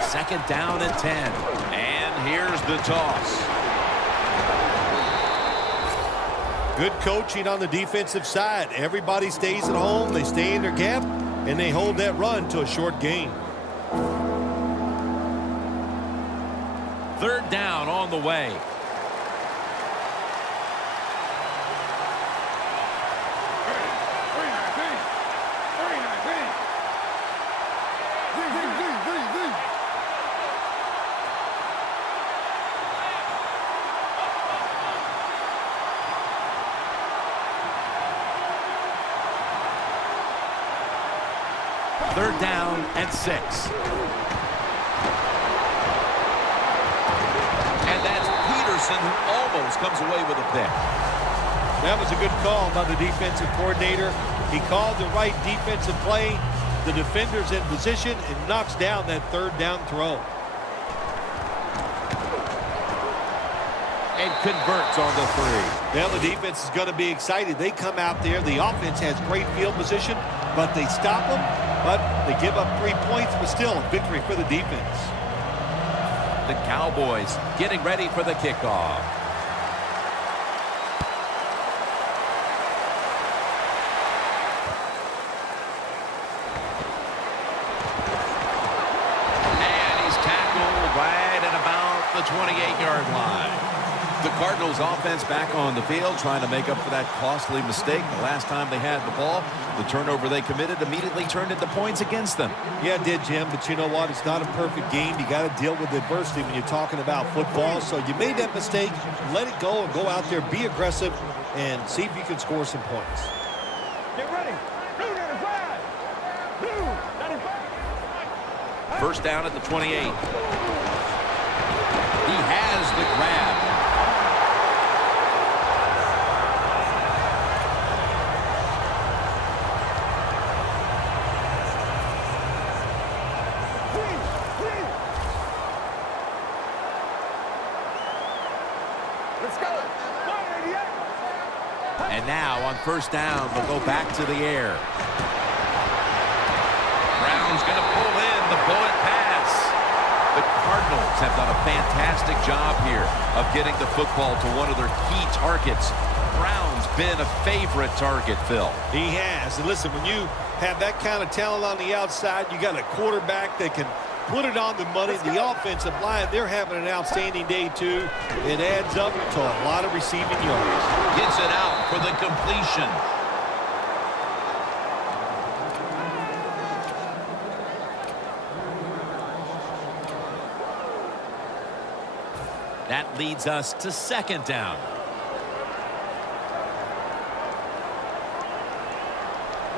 Second down and 10. And here's the toss. Good coaching on the defensive side. Everybody stays at home. They stay in their gap, and they hold that run to a short gain. Third down on the way. Third down and 6. And that's Peterson, who almost comes away with a pick. That was a good call by the defensive coordinator. He called the right defensive play. The defender's in position and knocks down that third down throw. And converts on the 3. Now the defense is going to be excited. They come out there. The offense has great field position, but they stop them. But they give up 3 points, but still a victory for the defense. The Cowboys getting ready for the kickoff. And he's tackled right at about the 28-yard line. The Cardinals offense back on the field trying to make up for that costly mistake. The last time they had the ball, the turnover they committed immediately turned into points against them. Yeah, it did, Jim, but you know what? It's not a perfect game. You got to deal with adversity when you're talking about football. So you made that mistake, let it go, and go out there, be aggressive, and see if you can score some points. Get ready. 295. 295. First down at the 28. He has the grab. And now on first down, they'll go back to the air. Brown's going to pull in the bullet pass. The Cardinals have done a fantastic job here of getting the football to one of their key targets. Brown's been a favorite target, Phil. He has. And listen, when you have that kind of talent on the outside, you got a quarterback that can put it on the money. The offensive line, they're having an outstanding day, too. It adds up to a lot of receiving yards. Gets it out for the completion. That leads us to second down.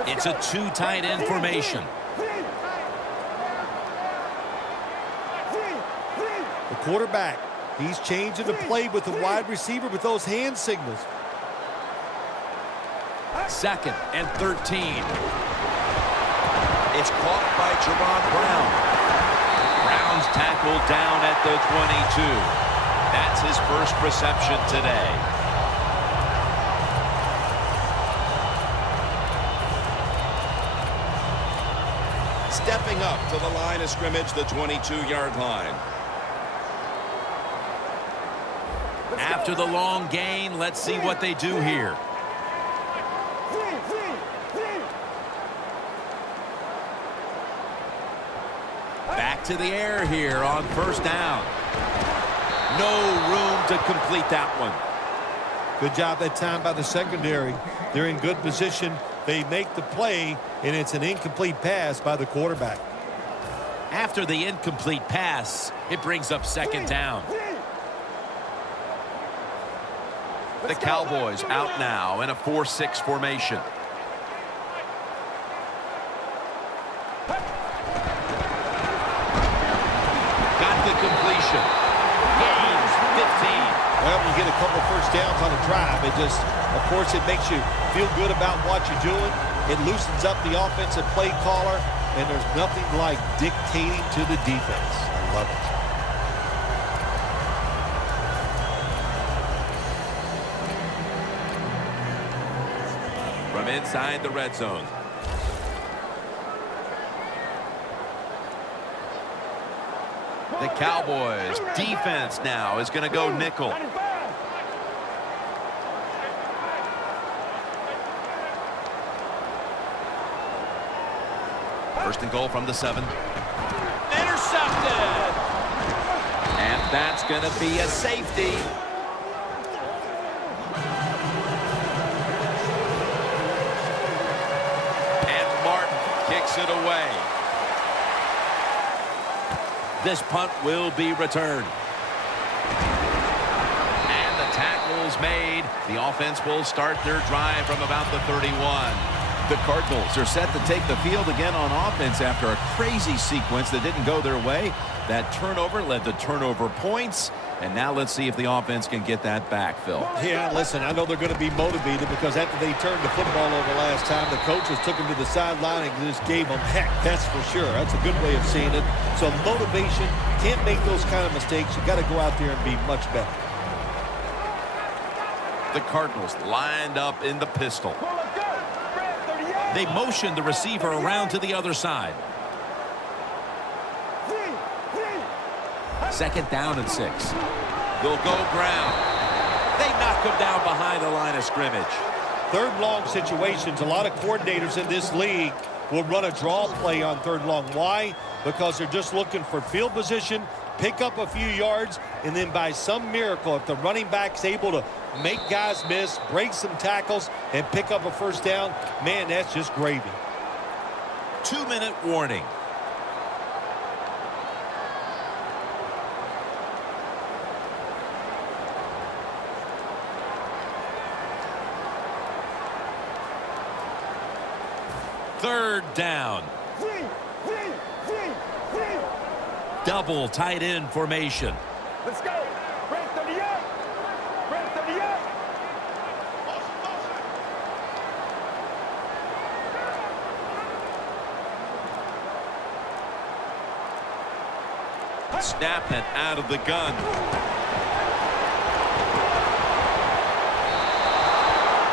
It's a 2 tight end formation. The quarterback, he's changing the play with the wide receiver with those hand signals. Second and 13. It's caught by Jerron Brown. Brown's tackled down at the 22. That's his first reception today. Stepping up to the line of scrimmage, the 22-yard line. After the long gain, let's see what they do here. Back to the air here on first down. No room to complete that one. Good job that time by the secondary. They're in good position. They make the play, and it's an incomplete pass by the quarterback. After the incomplete pass, it brings up second down. The Cowboys out now in a 4-6 formation. Got the completion. Gains 15. Well, you get a couple first downs on a drive. It just, of course, it makes you feel good about what you're doing. It loosens up the offensive play caller, and there's nothing like dictating to the defense. I love it. From inside the red zone. The Cowboys defense now is going to go nickel. 95. First and goal from the 7. Intercepted. And that's going to be a safety. And Martin kicks it away. This punt will be returned. And the tackle is made. The offense will start their drive from about the 31. The Cardinals are set to take the field again on offense after a crazy sequence that didn't go their way. That turnover led to turnover points. And now let's see if the offense can get that back, Phil. Yeah, listen, I know they're going to be motivated because after they turned the football over last time, the coaches took them to the sideline and just gave them heck. That's for sure. That's a good way of seeing it. So motivation, can't make those kind of mistakes. You got to go out there and be much better. The Cardinals lined up in the pistol. They motioned the receiver around to the other side. Second down and 6. They'll go ground. They knock him down behind the line of scrimmage. Third long situations, a lot of coordinators in this league will run a draw play on third long. Why? Because they're just looking for field position, pick up a few yards, and then by some miracle, if the running back's able to make guys miss, break some tackles, and pick up a first down, man, that's just gravy. 2-minute warning. Third down. Double tight end formation. Let's go. Red 38. Red 38. Snap it out of the gun.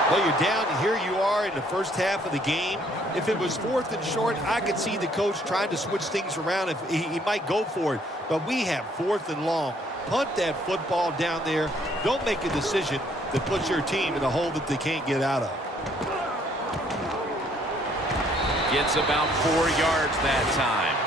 Well, you're down, and here you are in the first half of the game. If it was 4th and short, I could see the coach trying to switch things around. If he might go for it. But we have 4th and long. Punt that football down there. Don't make a decision that puts your team in a hole that they can't get out of. Gets about 4 yards that time.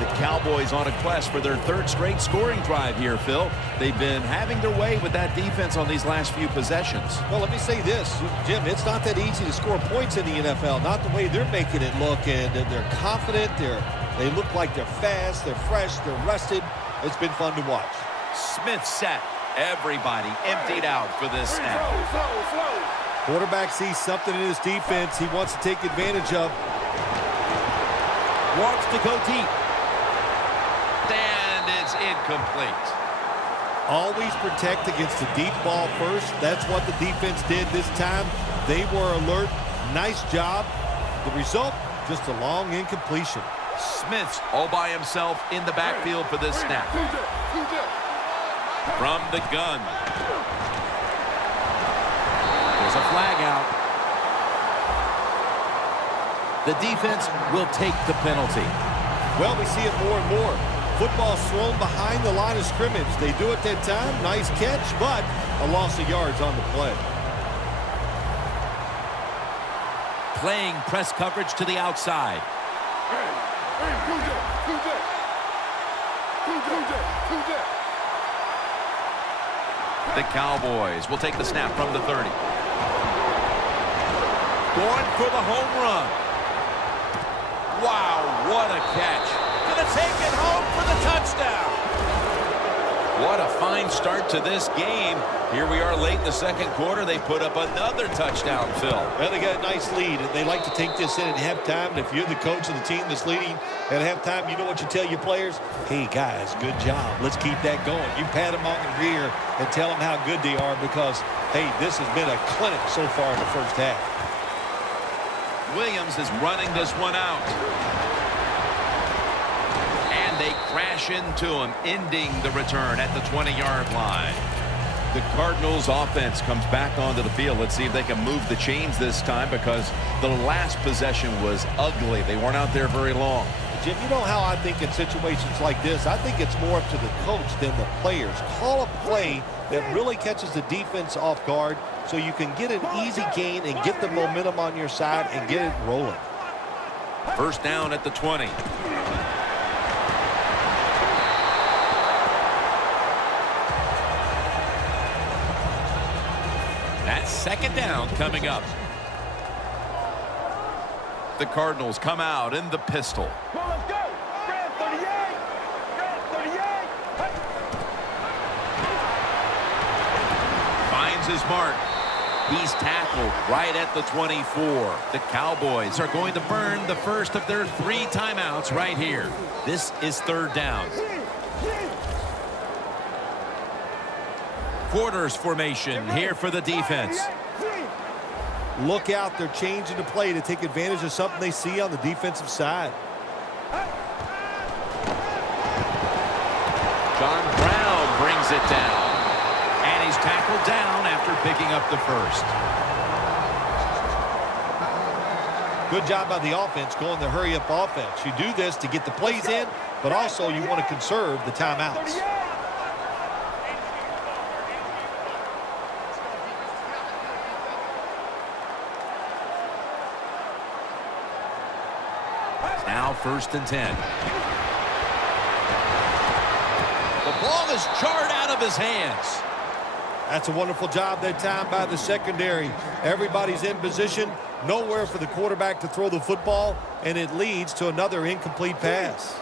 The Cowboys on a quest for their 3rd straight scoring drive here, Phil. They've been having their way with that defense on these last few possessions. Well, let me say this, Jim, it's not that easy to score points in the NFL, not the way they're making it look, and they're confident, they look like they're fast, they're fresh, they're rested. It's been fun to watch. Smith set. Everybody emptied out for this snap. Quarterback sees something in his defense he wants to take advantage of. Wants to go deep. And it's incomplete. Always protect against the deep ball first. That's what the defense did this time. They were alert. Nice job. The result, just a long incompletion. Smith's all by himself in the backfield for this snap. From the gun. There's a flag out. The defense will take the penalty. Well, we see it more and more. Football thrown behind the line of scrimmage. They do it that time. Nice catch, but a loss of yards on the play. Playing press coverage to the outside. The Cowboys will take the snap from the 30. Going for the home run. Wow, what a catch. Gonna take it home for the touchdown. What a fine start to this game. Here we are late in the second quarter. They put up another touchdown, Phil. Well, they got a nice lead. They like to take this in at halftime. And if you're the coach of the team that's leading at halftime, you know what you tell your players? Hey, guys, good job. Let's keep that going. You pat them on the rear and tell them how good they are because, hey, this has been a clinic so far in the first half. Williams is running this one out. And they crash into him, ending the return at the 20-yard line. The Cardinals offense comes back onto the field. Let's see if they can move the chains this time, because the last possession was ugly. They weren't out there very long. Jim, you know how I think in situations like this, I think it's more up to the coach than the players. Call a play that really catches the defense off guard so you can get an easy gain and get the momentum on your side and get it rolling. First down at the 20. That's second down coming up. The Cardinals come out in the pistol. Well, let's go. Red 38. Red 38. Hey. Finds his mark. He's tackled right at the 24. The Cowboys are going to burn the first of their 3 timeouts right here. This is third down. Quarters formation here for the defense. Look out, they're changing the play to take advantage of something they see on the defensive side. John Brown brings it down. And he's tackled down after picking up the first. Good job by the offense going the hurry-up offense. You do this to get the plays in, but also you want to conserve the timeouts. Now first and 10. The ball is jarred out of his hands. That's a wonderful job that time by the secondary. Everybody's in position, nowhere for the quarterback to throw the football, and it leads to another incomplete pass.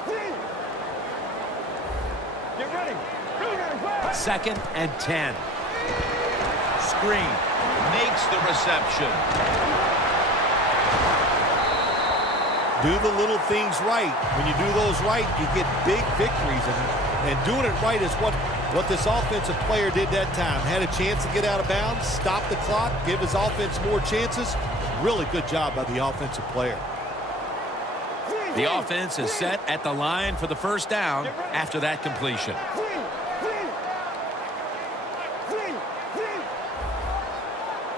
Get ready. Second and 10. Screen. Makes the reception. Do the little things right. When you do those right, you get big victories. And doing it right is what this offensive player did that time. Had a chance to get out of bounds, stop the clock, give his offense more chances. Really good job by the offensive player. The offense is set at the line for the first down after that completion.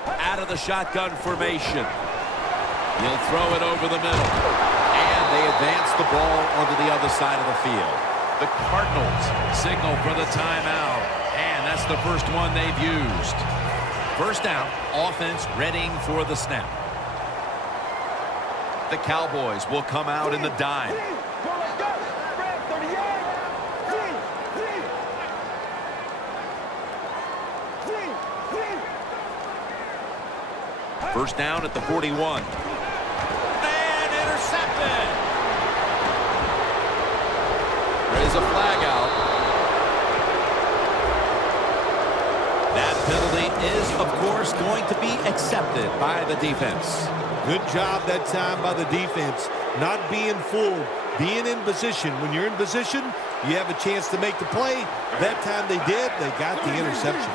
Out of the shotgun formation. He'll throw it over the middle. And they advance the ball onto the other side of the field. The Cardinals signal for the timeout. And that's the first one they've used. First down, offense readying for the snap. The Cowboys will come out in the dime. First down at the 41. And intercepted. There is a flag out. That penalty is, of course, going to be accepted by the defense. Good job that time by the defense. Not being fooled, being in position. When you're in position, you have a chance to make the play. That time they did. They got the interception.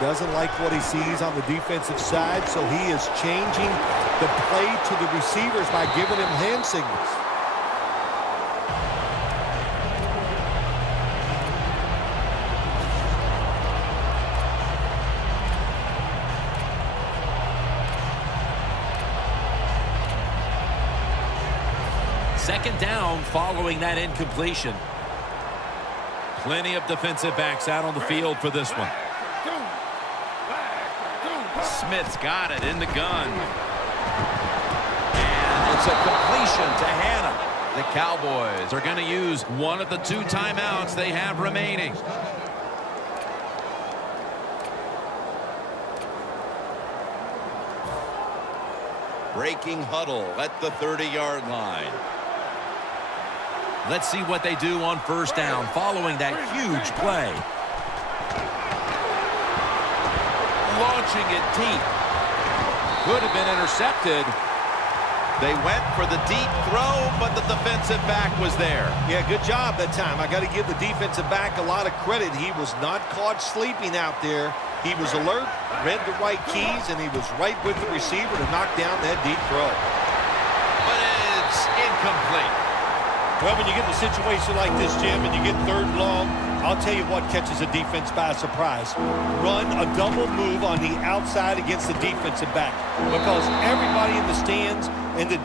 Doesn't like what he sees on the defensive side, so he is changing the play to the receivers by giving him hand signals. Second down following that incompletion. Plenty of defensive backs out on the field for this one. Smith's got it in the gun. And it's a completion to Hannah. The Cowboys are going to use one of the 2 timeouts they have remaining. Breaking huddle at the 30-yard line. Let's see what they do on first down following that huge play. Launching it deep. Could have been intercepted. They went for the deep throw, but the defensive back was there. Yeah, good job that time. I got to give the defensive back a lot of credit. He was not caught sleeping out there. He was alert, read the right keys, and he was right with the receiver to knock down that deep throw. But it's incomplete. Well, when you get in a situation like this, Jim, and you get third and long, I'll tell you what catches a defense by surprise. Run a double move on the outside against the defensive back, because everybody in the stands and the